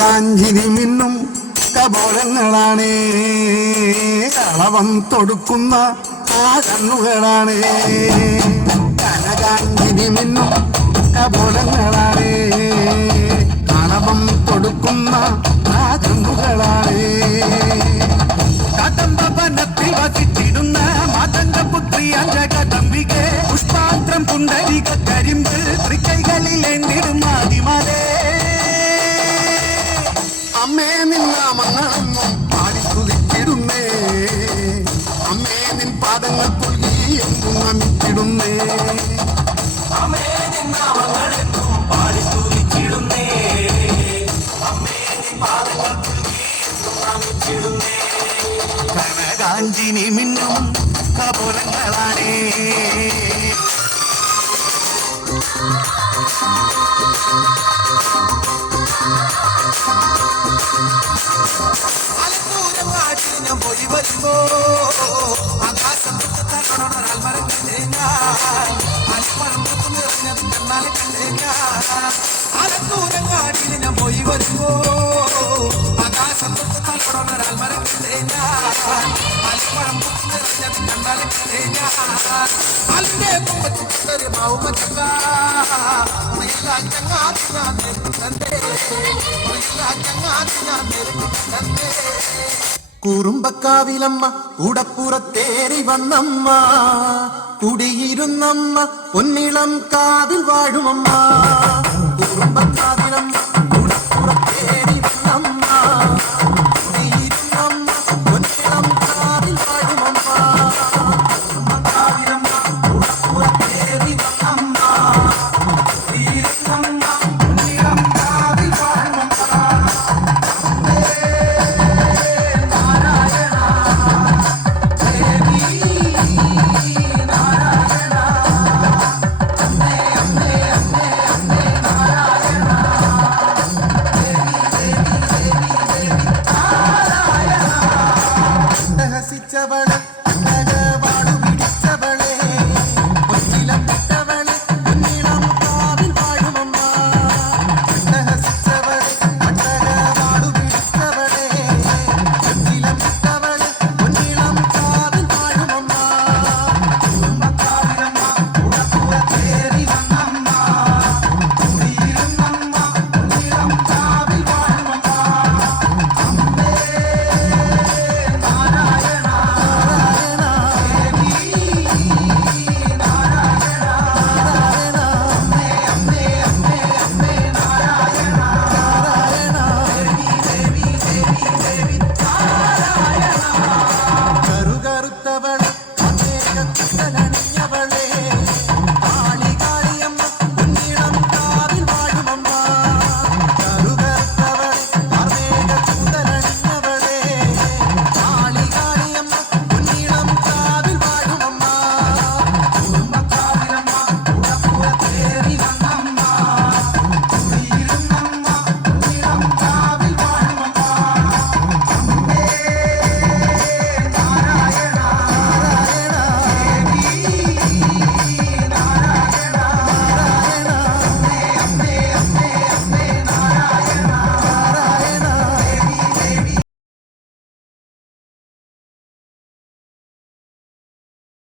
കനകാഞ്ചിരി മിന്നും കപോലങ്ങളാണേ, കളവം തൊടുക്കുന്ന ആ കണ്ണുകളാണേ. കനകാഞ്ചിരി മിന്നും കപോലങ്ങളാണേ, കളവം തൊടുക്കുന്ന ആ കണ്ണുകളാണേ. കദംബവനത്തിൽ വസിച്ചിടുന്ന മാതംഗപുത്രി അഞ്ജകദംബികെ, പുഷ്പാത്രം പുണ്ടരിക കരിമ്പ് തൃക്കൈകളിൽ എന്തിടും ആദിമതേ. അമ്മേ നിന്നാമങ്ങളെന്നും പാടി സ്തുതിച്ചിടുന്നേ, അമ്മേ നിൻ പാദങ്ങൾ പുൽകി എന്നും നമിച്ചിടുന്നേ. അമ്മേ നിന്നാമങ്ങളെന്നും പാടി സ്തുതിച്ചിടുന്നേ, അമ്മേ നിൻ പാദങ്ങൾ പുൽകി എന്നും നമിച്ചിടുന്നേ. കനകാഞ്ചിനി മിന്നും കപോലങ്ങളാണേ. ഞാൻ പോയി വരുമ്പോ ആകാശം മരം കണ്ടേ ഞാൻ, അൽപ്പഴം നിറഞ്ഞത് കണ്ണാലെ കണ്ടേ ഞാൻ. ആലത്തൂരങ്ങാടിയിൽ ഞാൻ പോയി വരുമ്പോ ആകാശം മരം കണ്ടേ ഞാൻ, അൽപ്പഴം നിറഞ്ഞത് കണ്ണാലെ കണ്ടേ ഞാൻ. അതിന്റെ കുമ്പത്തൊരു മാവുമച്ചക്ക എല്ലാ ചങ്ങാതി ഞാൻ തന്നേ, എല്ലാ ചങ്ങാതി ഞാൻ തന്നേ. കുറുമ്പക്കാവിലമ്മ കൂടപ്പുറത്തേറി വന്നമ്മ, കുടിയിരുന്നമ്മ പൊന്നിളം കാവിൽ വാഴുമമ്മ. കുറുമ്പക്കാവിലമ്മ കൂടപ്പുറത്തേറി വന്നമ്മ, കുടിയിരുന്നമ്മ പൊന്നിളം കാവിൽ വാഴുമമ്മ. കുറുമ്പക്കാവിലമ്മ കൂടപ്പുറത്തേറി വന്നമ്മ, കുടിയിരുന്നമ്മ